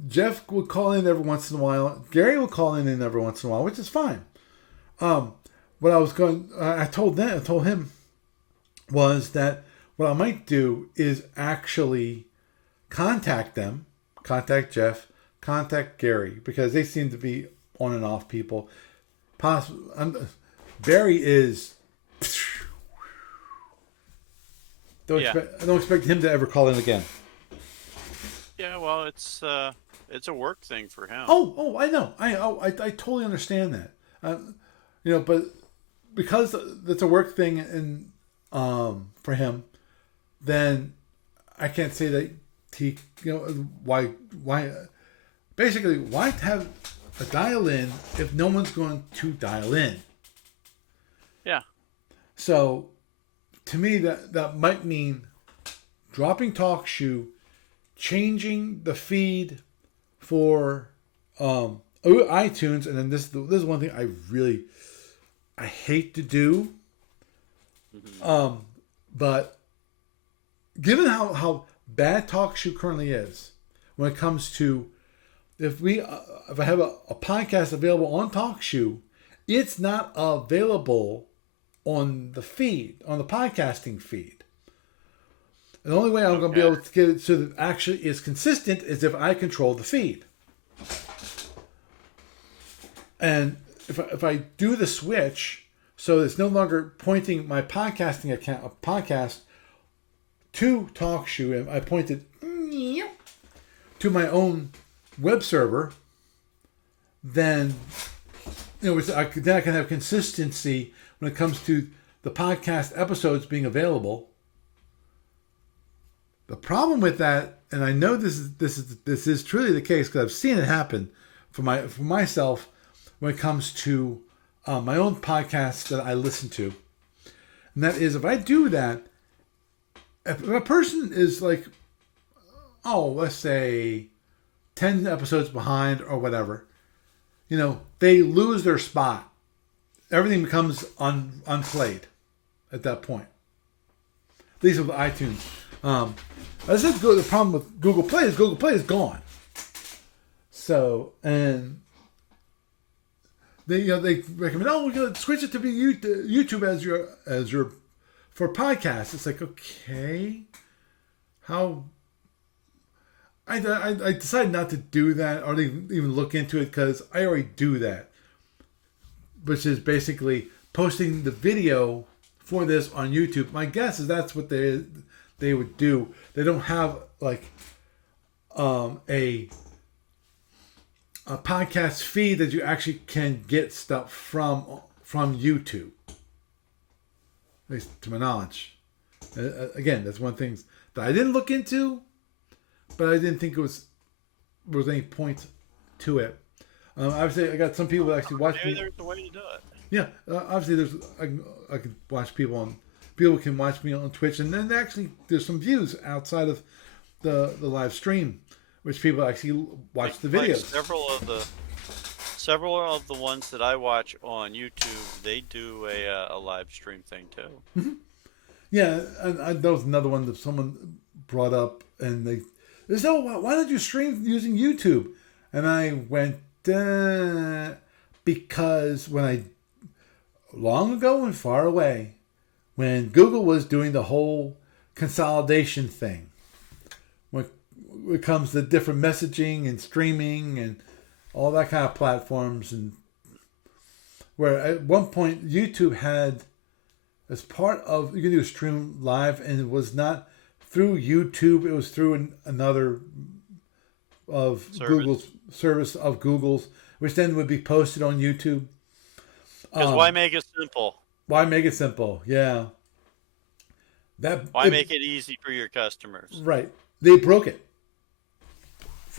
Jeff would call in every once in a while. Gary would call in every once in a while, which is fine. What I told him was that what I might do is actually contact Jeff, contact Gary, because they seem to be on and off people. Barry is. I don't expect him to ever call in again. Yeah, well, it's a work thing for him. Oh, I know. I totally understand that. But because it's a work thing and for him, then I can't say that he, why basically why have a dial in if no one's going to dial in? Yeah. So to me that might mean dropping Talkshoe, changing the feed for iTunes, and then this is one thing I hate to do. But given how bad Talkshoe currently is, when it comes to if I have a podcast available on Talkshoe, it's not available on the feed, on the podcasting feed. And the only way I'm going to be able to get it so that it actually is consistent is if I control the feed. And if I do the switch, so it's no longer pointing my podcasting account, a podcast, to Talkshoe, and I point it to my own web server, then I can have consistency when it comes to the podcast episodes being available. The problem with that, and I know this is truly the case because I've seen it happen for myself when it comes to my own podcasts that I listen to, and that is if I do that, if a person is like, let's say 10 episodes behind or whatever, they lose their spot. Everything becomes unplayed at that point. These are the iTunes. I said the problem with Google Play is gone. So, and they recommend, we're going to switch it to be YouTube as your for podcasts. It's like, okay, how? I decided not to do that or even look into it because I already do that, which is basically posting the video for this on YouTube. My guess is that's what they would do. They don't have like a podcast feed that you actually can get stuff from YouTube. At least to my knowledge. Again, that's one thing that I didn't look into, but I didn't think was any point to it. Obviously, I got some people that actually watch me. Maybe there's a way to do it. Yeah, obviously, I can watch people can watch me on Twitch, and then actually there's some views outside of the live stream, which people actually watch the videos. Several of the ones that I watch on YouTube, they do a live stream thing too. Mm-hmm. Yeah, and that was another one that someone brought up, and they said, why don't you stream using YouTube? And I went, because long ago and far away, when Google was doing the whole consolidation thing, when it comes to different messaging and streaming and all that kind of platforms, and where at one point YouTube had, as part of, you can do a stream live, and it was not through YouTube, it was through another of Google's service of Google's, which then would be posted on YouTube. Because why make it simple? Why make it simple? Yeah. Why make it easy for your customers? Right. They broke it.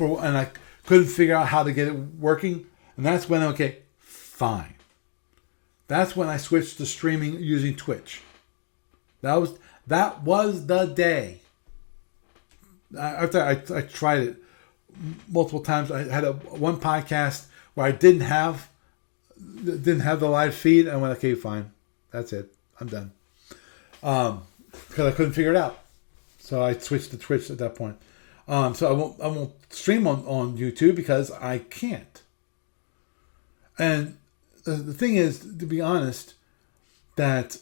And I couldn't figure out how to get it working. And that's when, okay, fine. That's when I switched to streaming using Twitch. That was the day. After I tried it multiple times, I had one podcast where I didn't have the live feed. I went, okay, fine. That's it. I'm done. Because I couldn't figure it out. So I switched to Twitch at that point. So I won't stream on YouTube because I can't. And the thing is, to be honest, that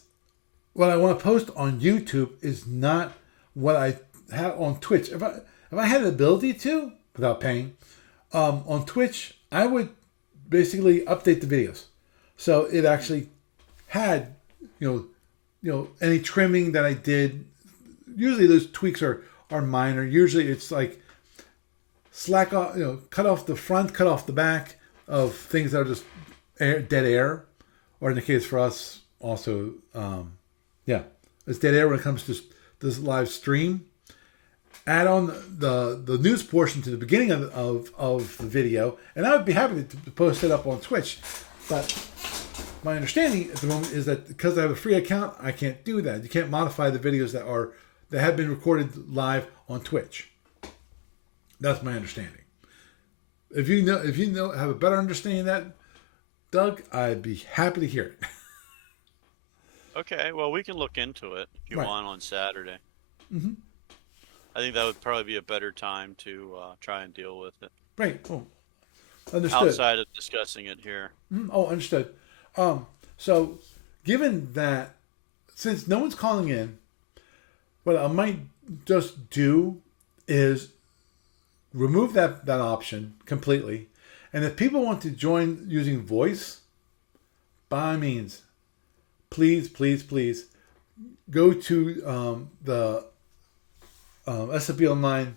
what I want to post on YouTube is not what I have on Twitch. If I had the ability to, without paying, on Twitch, I would basically update the videos. So it actually had, any trimming that I did. Usually those tweaks are minor. Usually it's like slack off, cut off the front, cut off the back of things that are just dead air, or in the case for us also, it's dead air when it comes to this live stream. Add on the news portion to the beginning of the video, and I would be happy to post it up on Twitch. But my understanding at the moment is that because I have a free account, I can't do that. You can't modify the videos that that have been recorded live on Twitch. That's my understanding. If you know, have a better understanding of that, Doug, I'd be happy to hear it. Okay, well, we can look into it if you Right. want on Saturday. Mm-hmm. I think that would probably be a better time to try and deal with it. Right. Oh, understood. Outside of discussing it here. Mm-hmm. Oh, understood. So, given that, since no one's calling in, what I might just do is remove that option completely. And if people want to join using voice, by all means, please go to the SFB Online.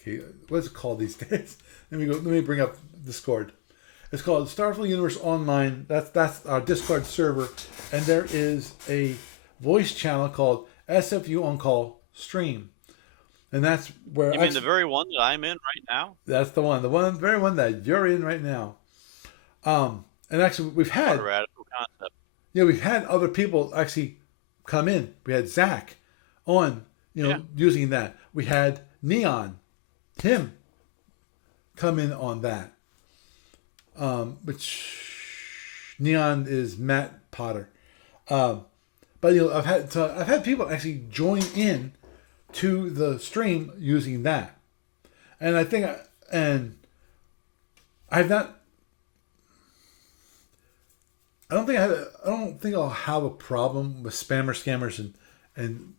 Okay, what's it called these days? Let me bring up Discord. It's called Starfleet Universe Online. That's our Discord server, and there is a voice channel called SFU On Call Stream, and that's where You mean the very one that I'm in right now? that's the very one that you're in right now. And actually, we've What had a radical concept. we've had other people actually come in. We had Zach on, using that. We had Neon, him, come in on that. Which Neon is Matt Potter. But I've had people actually join in to the stream using that, and I think I've not. I don't think I'll have a problem with spammers, scammers, and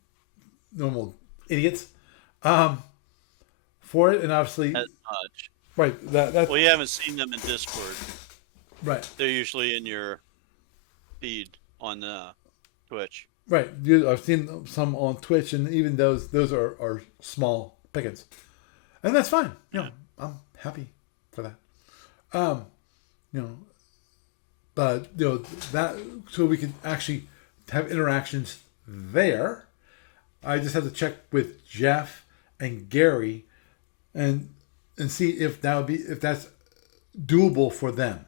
normal idiots. For it, and obviously, As much. right. That Well, you haven't seen them in Discord. right. They're usually in your feed on Twitch. Right. I've seen some on Twitch, and even those are small pickings, and that's fine. I'm happy for that. You know, but that so we can actually have interactions there. I just have to check with Jeff and Gary, and see if that's doable for them.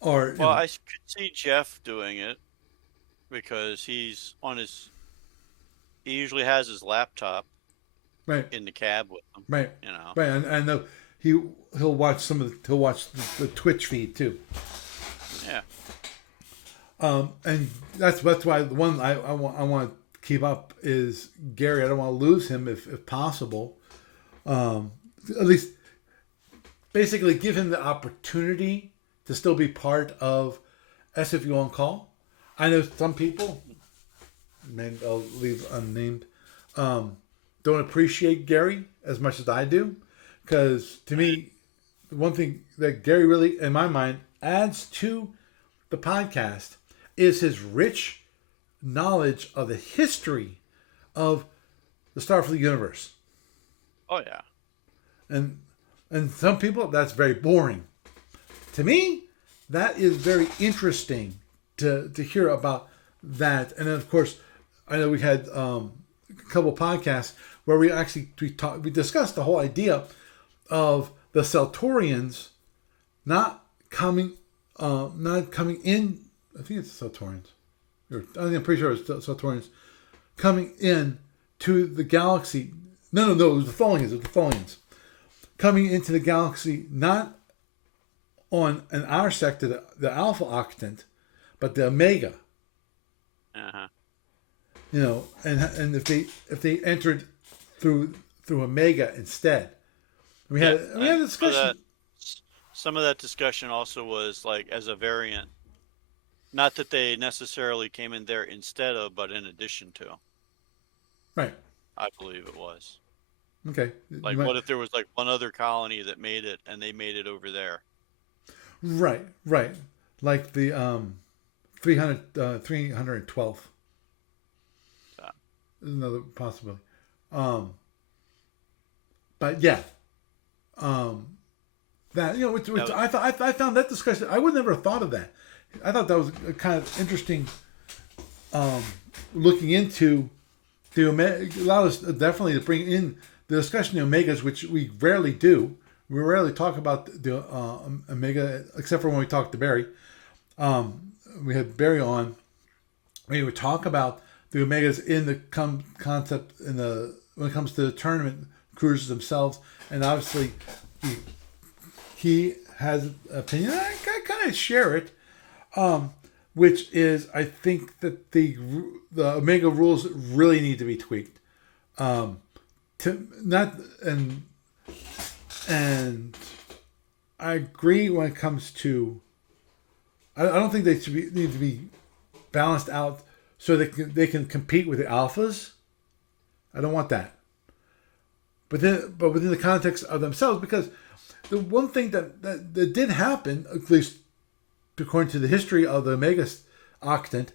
Or Well, I could see Jeff doing it because he's on his. He usually has his laptop right, in the cab with him. right, You know. right, and I know he'll watch he'll watch the Twitch feed too. Yeah. And that's why the one I want to keep up is Gary. I don't want to lose him if possible. At least, basically, give him the opportunity to still be part of SFU On Call. I know some people, and I'll leave unnamed, don't appreciate Gary as much as I do, because to me, the one thing that Gary really, in my mind, adds to the podcast is his rich knowledge of the history of the Starfleet universe. Oh yeah. And some people, that's very boring. To me, that is very interesting to hear about that. And then, of course, I know we had a couple podcasts where we discussed the whole idea of the Celtorians not coming in. I think it's Celtorians. I'm pretty sure it's Celtorians coming in to the galaxy. No, it was the Tholians. It was the Tholians coming into the galaxy, not on our sector, the Alpha Octant, but the Omega. Uh-huh. And if they entered through Omega instead, we had a discussion. Some of that discussion also was like as a variant, not that they necessarily came in there instead of, but in addition to. Right. I believe it was. Okay. Like, what if there was like one other colony that made it, and they made it over there? Right. Like the 312th. Another possibility. But yeah. That which I found that discussion. I would never have thought of that. I thought that was kind of interesting. Looking into the Omega allowed us definitely to bring in the discussion of Omegas, which we rarely do. We rarely talk about the Omega, except for when we talk to Barry. We had Barry on. We would talk about the Omegas in the concept in the when it comes to the tournament cruisers themselves, and obviously he has an opinion. I kind of share it, which is I think that the Omega rules really need to be tweaked. To not and I agree when it comes to. I don't think they need to be balanced out so they can compete with the alphas. I don't want that. But within the context of themselves, because the one thing that did happen, at least according to the history of the Omega Octant,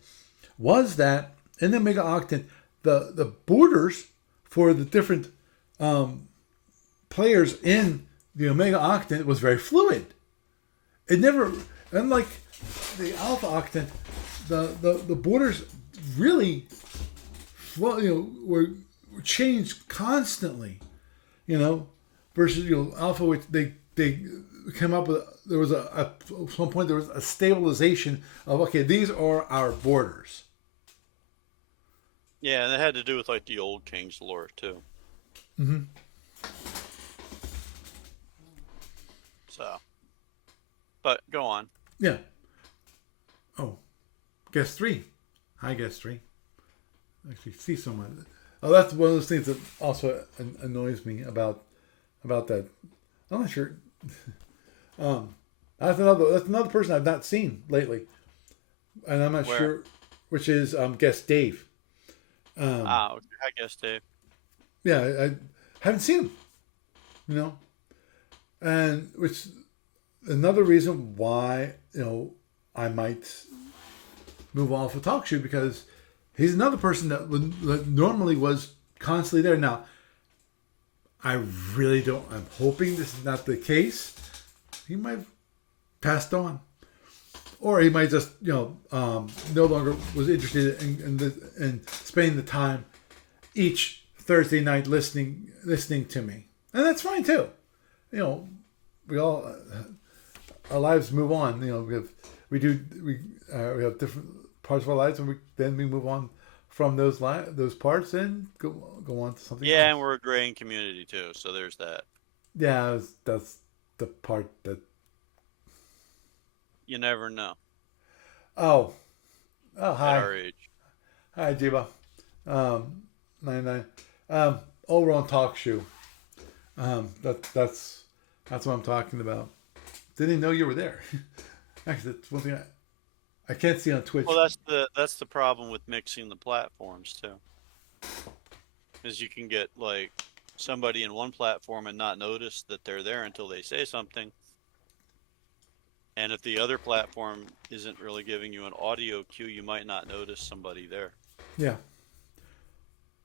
was that in the Omega Octant, the borders for the different players in the Omega Octant was very fluid. It never, unlike the Alpha Octant, the borders really, were changed constantly. Versus Alpha, which they came up with. There was at some point there was a stabilization of okay, these are our borders. Yeah, and it had to do with like the old King's lore too. Mm-hmm. So, but go on. Yeah. Oh, guest 3. Hi, guest 3. Actually, see someone. Oh, that's one of those things that also annoys me about that. I'm not sure. That's another person I've not seen lately, and I'm not sure which is guest Dave. Okay. I guess Dave. Yeah, I haven't seen him. And which another reason why I might move off of Talkshoe, because he's another person that normally was constantly there. Now, I really don't. I'm hoping this is not the case. He might have passed on, or he might just no longer was interested in spending the time each Thursday night listening to me, and that's fine too. We all our lives move on. We have different parts of our lives, and we move on from those parts and go on to something else. And we're a graying community too, so there's that. Yeah, that's the part that you never know. Oh, hi. At our age. Hi, Jiba. 99. Over on Talkshoe. That's what I'm talking about. Didn't even know you were there. Actually, that's one thing I can't see on Twitch. Well, that's the problem with mixing the platforms too. Is you can get like somebody in one platform and not notice that they're there until they say something. And if the other platform isn't really giving you an audio cue, you might not notice somebody there. Yeah.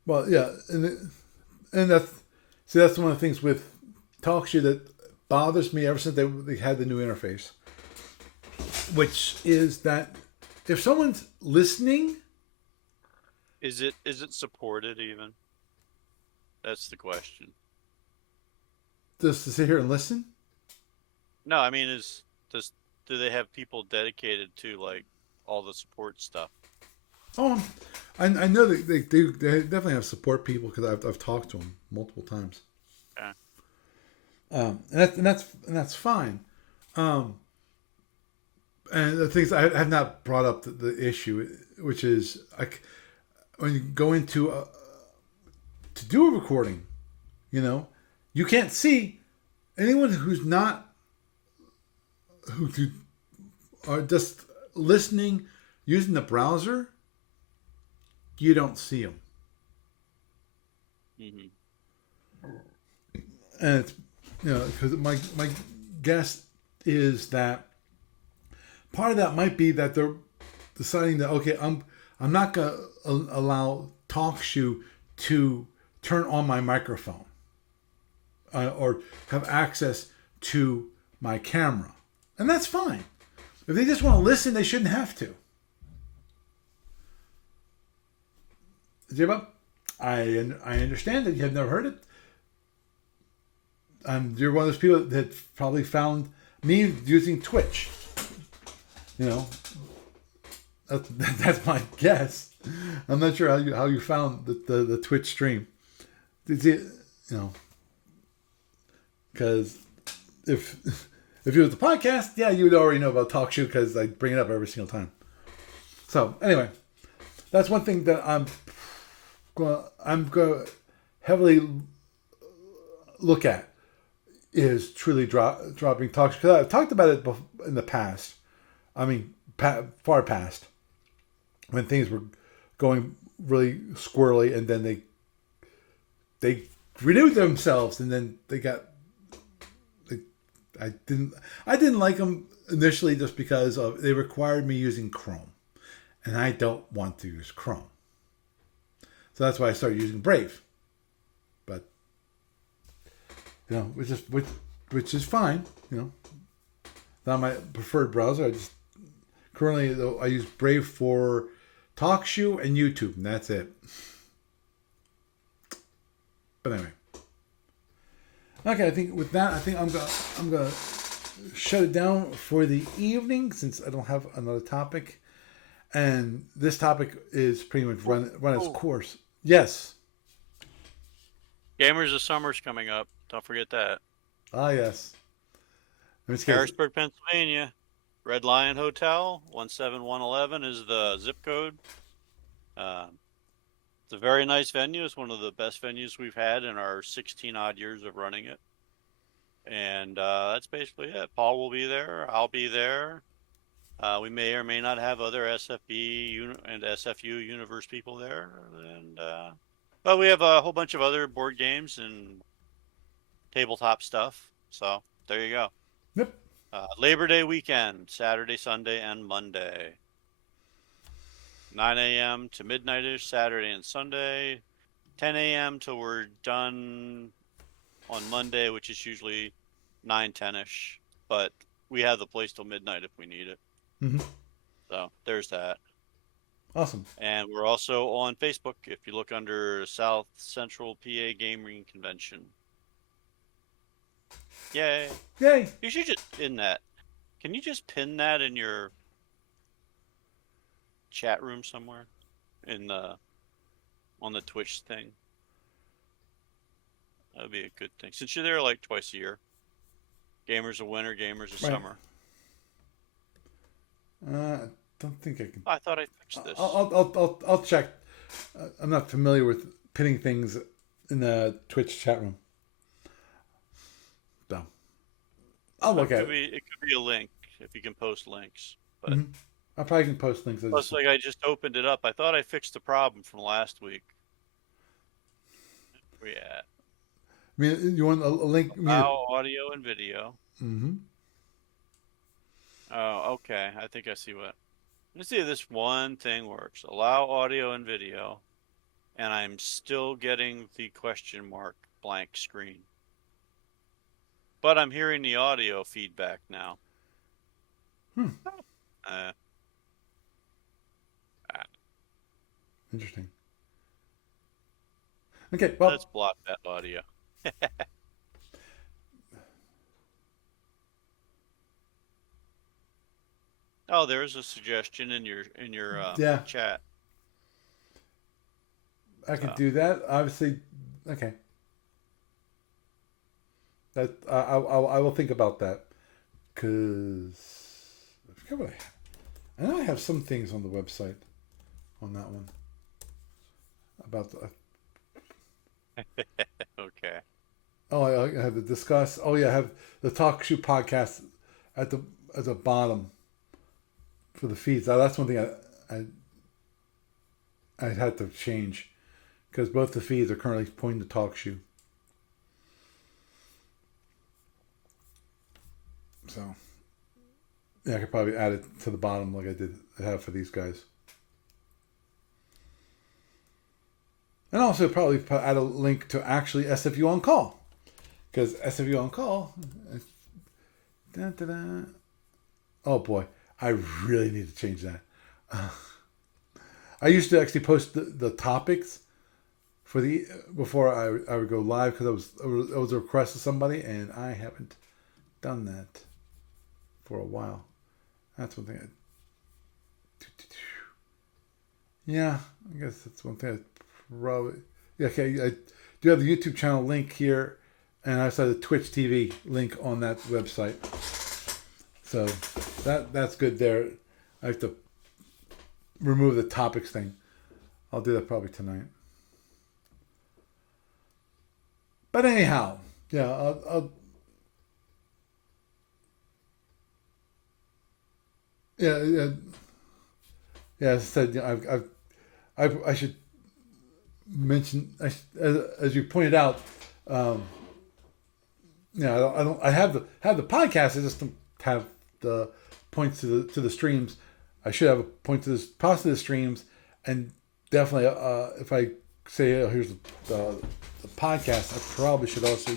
Well, yeah, and that's one of the things with Talkshoe that bothers me ever since they had the new interface, which is that if someone's listening, is it supported even? That's the question. Just to sit here and listen? No, I mean, do they have people dedicated to like all the support stuff? Oh, I know that they do. They definitely have support people because I've talked to them multiple times. Okay. And that's fine. And the things I have not brought up the issue, which is when you go into to do a recording, you can't see anyone who are just listening using the browser. You don't see them. Mm-hmm. And it's because my guess is that part of that might be that they're deciding that okay, I'm not gonna allow Talkshoe to turn on my microphone or have access to my camera, and that's fine. If they just want to listen, they shouldn't have to. Jiba, I understand that you have never heard it. You're one of those people that probably found me using Twitch. That's my guess. I'm not sure how you found the Twitch stream. Did you because if if it was the podcast, yeah, you would already know about Talkshoe because I bring it up every single time. So anyway, that's one thing that I'm going to heavily look at is truly dropping Talkshoe, because I've talked about it in the past. I mean, far past, when things were going really squirrely, and then they renewed themselves, and then they got. I didn't like them initially just because they required me using Chrome, and I don't want to use Chrome. So that's why I started using Brave. But which is fine. Not my preferred browser. Currently though I use Brave for Talkshoe and YouTube, and that's it. But anyway. Okay, I think with that, I'm gonna shut it down for the evening since I don't have another topic, and this topic is pretty much run its course. Yes. Gamers of Summer's coming up. Don't forget that. Ah, yes. Harrisburg, Pennsylvania. Red Lion Hotel, 17111 is the zip code. It's a very nice venue. It's one of the best venues we've had in our 16 odd years of running it. And that's basically it. Paul will be there. I'll be there. We may or may not have other SFB and SFU universe people there. And but we have a whole bunch of other board games and tabletop stuff. So there you go. Yep. Labor Day weekend, Saturday, Sunday, and Monday. 9 a.m. to midnight-ish, Saturday and Sunday. 10 a.m. till we're done on Monday, which is usually 9, 10-ish. But we have the place till midnight if we need it. Mm-hmm. So there's that. Awesome. And we're also on Facebook if you look under South Central PA Gaming Convention. Yay. Yay. You should just pin that. Can you just pin that in your chat room somewhere on the Twitch thing? That'd be a good thing. Since you're there like twice a year. Gamers of winter, gamers of summer. I don't think I can. I thought I fixed this. I'll check. I'm not familiar with pinning things in the Twitch chat room. So I'll look at it. It could be a link if you can post links. But I probably can post links. plus, like I just opened it up. I thought I fixed the problem from last week. Where we at? I mean, you want a link? Audio and video. Mm-hmm. Oh, okay. I think I see what. Let's see if this one thing works. Allow audio and video. And I'm still getting the question mark blank screen. But I'm hearing the audio feedback now. Interesting. Okay, well, let's block that audio. Oh, there's a suggestion in your chat. I could do that. Obviously, okay. That I will think about that, because I forget what I know I have some things on the website on that one about the. Okay. Oh, I have to discuss. Oh yeah, I have the Talkshoe podcast at the bottom for the feeds. That's one thing I had to change, because both the feeds are currently pointing to Talkshoe. So yeah, I could probably add it to the bottom like I have for these guys. And also probably add a link to actually SFU on Call. Because SFU on Call... Oh boy, I really need to change that. I used to actually post the topics for before I would go live, because it was a request of somebody, and I haven't done that for a while. That's one thing Yeah, I guess that's one thing. I probably. Yeah, okay, I do have the YouTube channel link here, and I saw the Twitch TV link on that website. So that's good there. I have to remove the topics thing. I'll do that probably tonight. But anyhow, yeah, I'll yeah. Yeah, as I said, I should mention, as you pointed out, um, I have the podcast. I just don't have the points to the streams. I should have a point to this positive streams, and definitely, if I say, oh, here's the podcast, I probably should also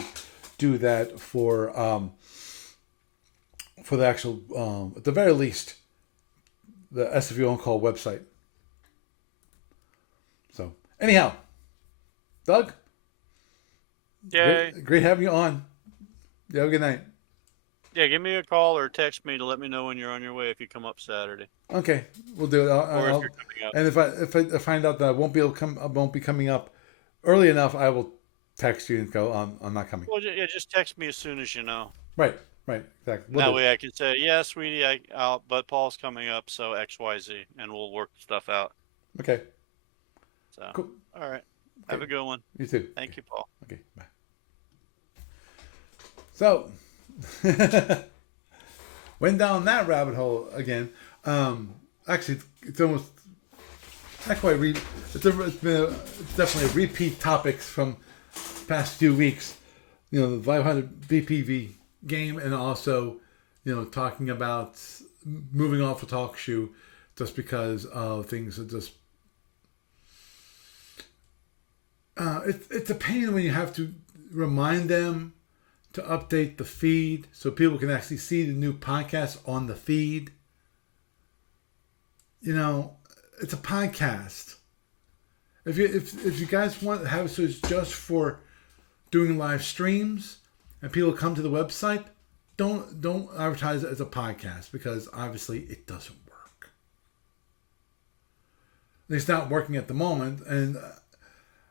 do that for the actual, at the very least, the SFU On Call website. So, anyhow, Doug, Yay. great having you on. You have a good night. Yeah, give me a call or text me to let me know when you're on your way if you come up Saturday. Okay, we'll do it. Or if you're coming up. And if I find out that I won't be coming up early enough, I will text you and go, I'm not coming. Well, yeah, just text me as soon as you know. Right, exactly. That way I can say, yeah, sweetie, but Paul's coming up, so XYZ, and we'll work stuff out. Okay. So, cool. All right. Have a good one. You too. Thank you, Paul. Okay, bye. So, went down that rabbit hole again. Actually, it's almost not quite it's definitely a repeat topics from the past few weeks. You know, the 500 BPV game, and also, talking about moving off of Talkshoe just because of things that just. It's a pain when you have to remind them to update the feed so people can actually see the new podcast on the feed. It's a podcast. If you guys want to have it so it's just for doing live streams and people come to the website, don't advertise it as a podcast, because obviously it doesn't work. It's not working at the moment, and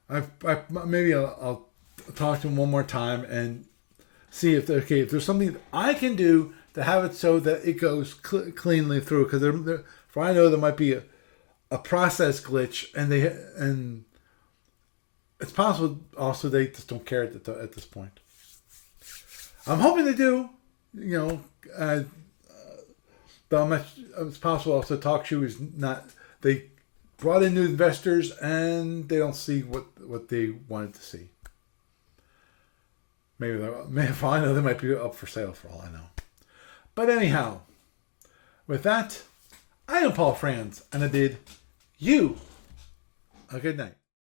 I'll talk to him one more time and see if there's something that I can do to have it so that it goes cleanly through. Because for I know there might be a process glitch, and it's possible also they just don't care at this point. I'm hoping they do, but it's possible also Talkshoe is not. They brought in new investors and they don't see what they wanted to see. Maybe if I know, they might be up for sale for all I know. But anyhow, with that, I am Paul Franz, and I bid you a good night.